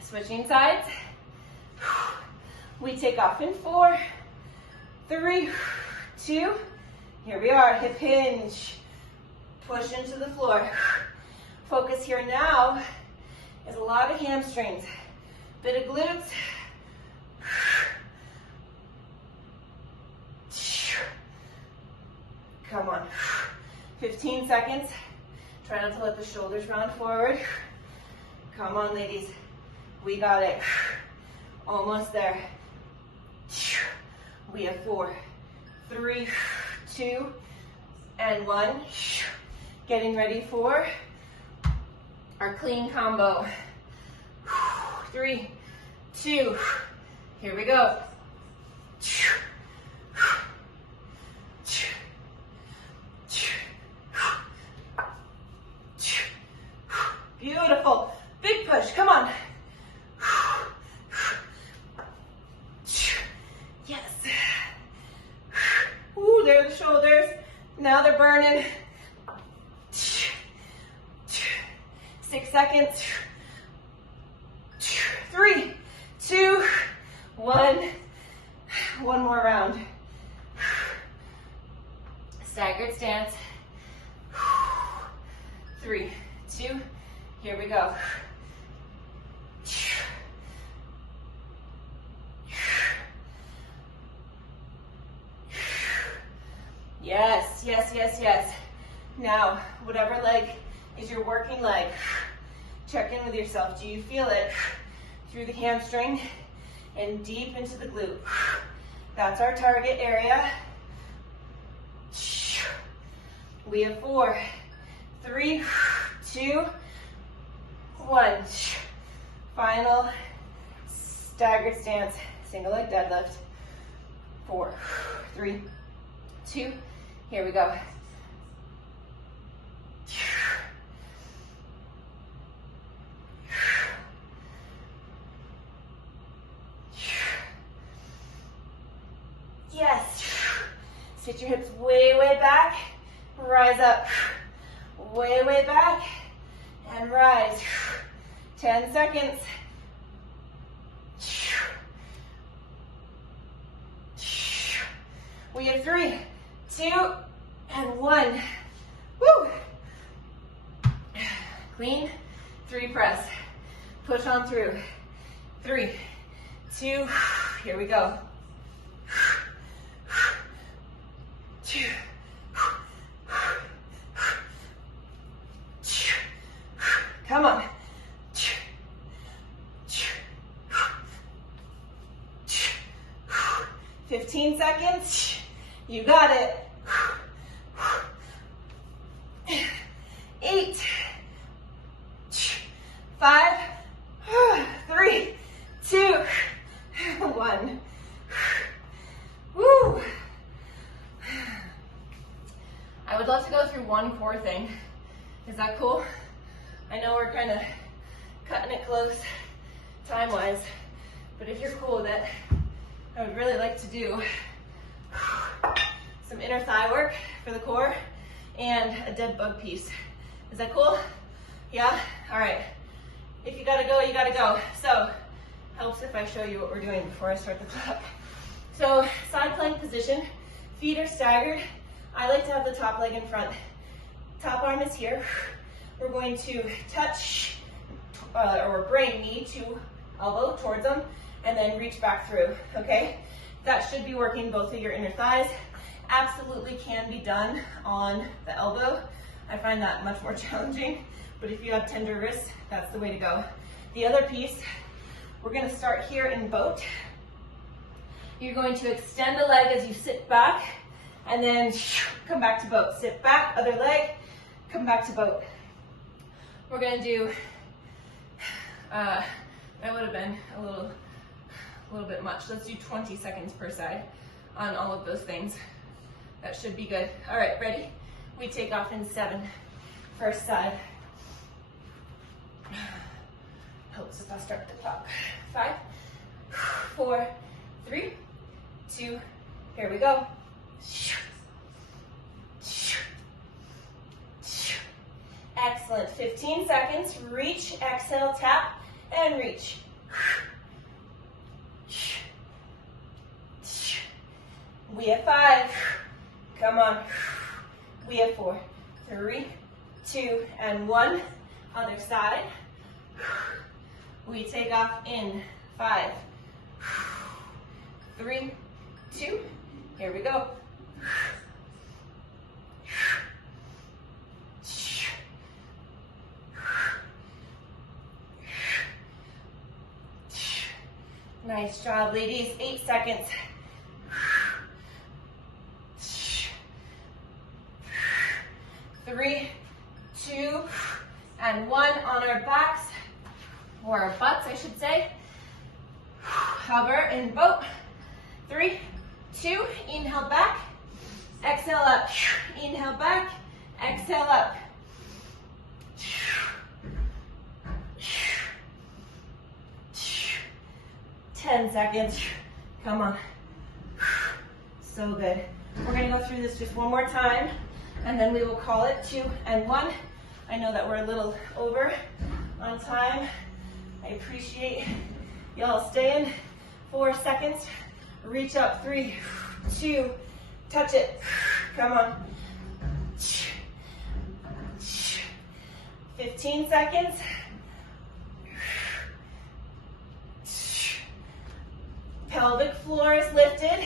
Switching sides. We take off in 4, 3, 2. Here we are. Hip hinge. Push into the floor. Focus here now is a lot of hamstrings. Bit of glutes. Come on. 15 seconds. Try not to let the shoulders round forward. Come on, ladies. We got it. Almost there. We have 4, 3, 2, and 1. Getting ready for our clean combo. 3, 2, here we go. Beautiful. Big push. Come on. Yes. Ooh, there are the shoulders. Now they're burning. 6 seconds. 3, 2, 1. One more round. Staggered stance. 3, 2, here we go. Yes, yes, yes, yes. Now, whatever leg is your working leg, check in with yourself. Do you feel it through the hamstring and deep into the glute? That's our target area. We have 4, 3, 2, 1. Final staggered stance, single leg deadlift. 4, 3, 2, here we go. Yes. Sit your hips way, way back. Rise up. Way, way back. And rise. 10 seconds. We have 3, 2, and 1. Woo! Clean. 3 press. Push on through. 3, 2, here we go. 2. 15 seconds. You got it. 8, 5, 3, 2, 1. Woo. I would love to go through one core thing. Is that cool? I know we're kind of cutting it close time-wise, but if you're cool with it, I would really like to do some inner thigh work for the core and a dead bug piece. Is that cool? Yeah? All right. If you gotta go, you gotta go. So, helps if I show you what we're doing before I start the clock. So, side plank position, feet are staggered. I like to have the top leg in front. Top arm is here. We're going to touch or bring knee to elbow towards them and then reach back through, okay? That should be working both of your inner thighs. Absolutely can be done on the elbow. I find that much more challenging, but if you have tender wrists, that's the way to go. The other piece, we're gonna start here in boat. You're going to extend the leg as you sit back and then come back to boat. Sit back, other leg, come back to boat. We're gonna do, that would have been a little bit much. Let's do 20 seconds per side on all of those things. That should be good. All right, ready? We take off in 7. First side. Helps if I start the clock. 5, 4, 3, 2, here we go. Excellent, 15 seconds, reach, exhale, tap, and reach. We have 5, come on. We have 4, 3, 2, and 1. Other side. We take off in 5, 3, 2, here we go. Nice job, ladies. 8 seconds. 3, 2, and 1 on our backs, or our butts, I should say. Hover in boat. 3, 2, inhale back, exhale up. Inhale back, exhale up. 10 seconds. Come on. So good. We're gonna go through this just one more time, and then we will call it 2 and 1. I know that we're a little over on time. I appreciate y'all staying. 4 seconds. Reach up. 3, 2, touch it. Come on. 15 seconds. Pelvic floor is lifted.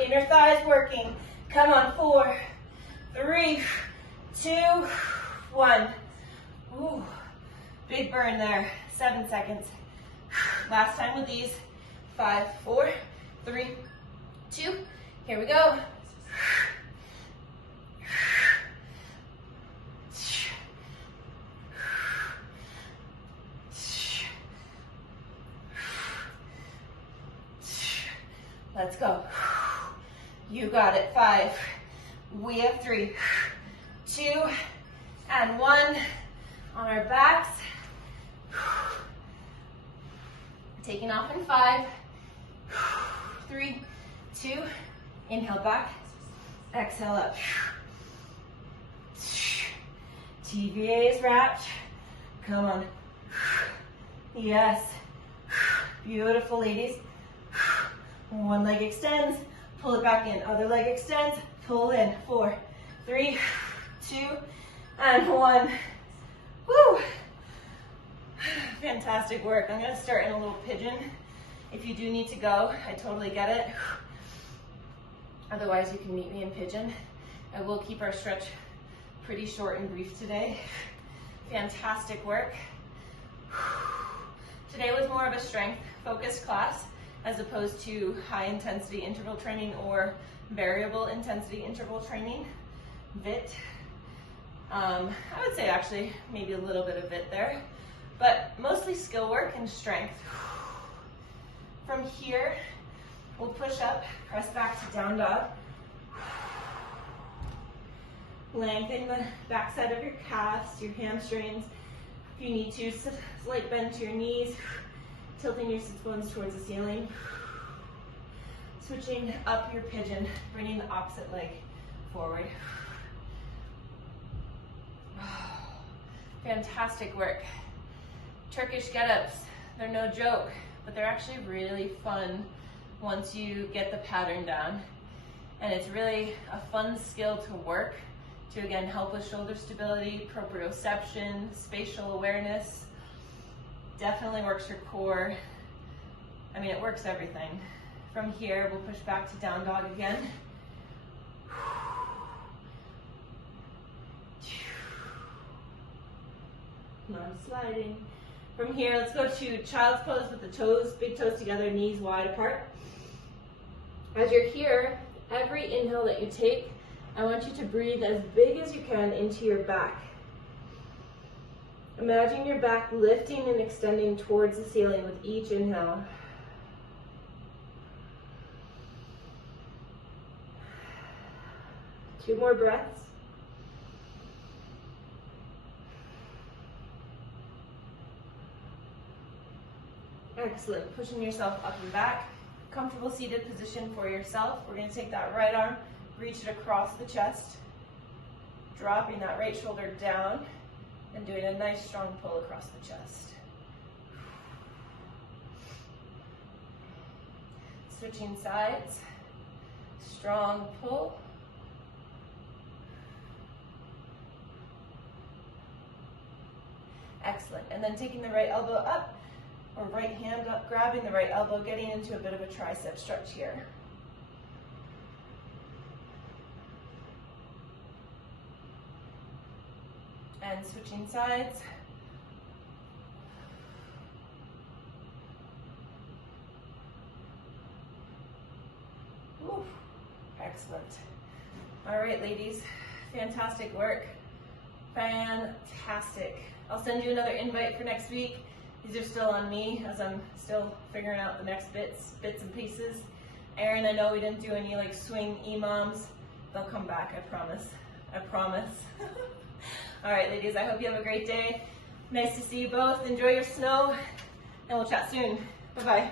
Inner thighs working. Come on. 4, 3, 2, 1. Ooh, big burn there. 7 seconds. Last time with these. 5, 4, 3, 2. Here we go. Let's go. You got it. 5. We have 3, 2, and 1 on our backs. Taking off in 5, 3, 2, inhale back, exhale up. TVA is wrapped. Come on. Yes. Beautiful, ladies. One leg extends, pull it back in. Other leg extends, pull in. 4, 3, 2, and 1. Woo! Fantastic work. I'm gonna start in a little pigeon. If you do need to go, I totally get it. Otherwise, you can meet me in pigeon. I will keep our stretch pretty short and brief today. Fantastic work. Today was more of a strength focused class. as opposed to high intensity interval training or variable intensity interval training, VIT. I would say actually maybe a little bit of VIT there, but mostly skill work and strength. From here, we'll push up, press back to down dog. Lengthen the backside of your calves, your hamstrings. If you need to, slight bend to your knees, tilting your sits bones towards the ceiling. Switching up your pigeon, bringing the opposite leg forward. Fantastic work. Turkish get-ups, they're no joke, but they're actually really fun once you get the pattern down. And it's really a fun skill to work to, again, help with shoulder stability, proprioception, spatial awareness. Definitely works your core. I mean, it works everything. From here, we'll push back to down dog again. Non-sliding. From here, let's go to child's pose with the toes, big toes together, knees wide apart. As you're here, every inhale that you take, I want you to breathe as big as you can into your back. Imagine your back lifting and extending towards the ceiling with each inhale. Two more breaths. Excellent. Pushing yourself up and back. Comfortable seated position for yourself. We're going to take that right arm, reach it across the chest, dropping that right shoulder down, and doing a nice strong pull across the chest. Switching sides. Strong pull. Excellent. And then taking the right elbow up, or right hand up, grabbing the right elbow, getting into a bit of a tricep stretch here. And switching sides. Ooh, excellent. All right, ladies, fantastic work. Fantastic. I'll send you another invite for next week. These are still on me as I'm still figuring out the next bits and pieces. Erin, I know we didn't do any like swing EMOMs. They'll come back, I promise. I promise. All right, ladies, I hope you have a great day. Nice to see you both. Enjoy your snow, and we'll chat soon. Bye-bye.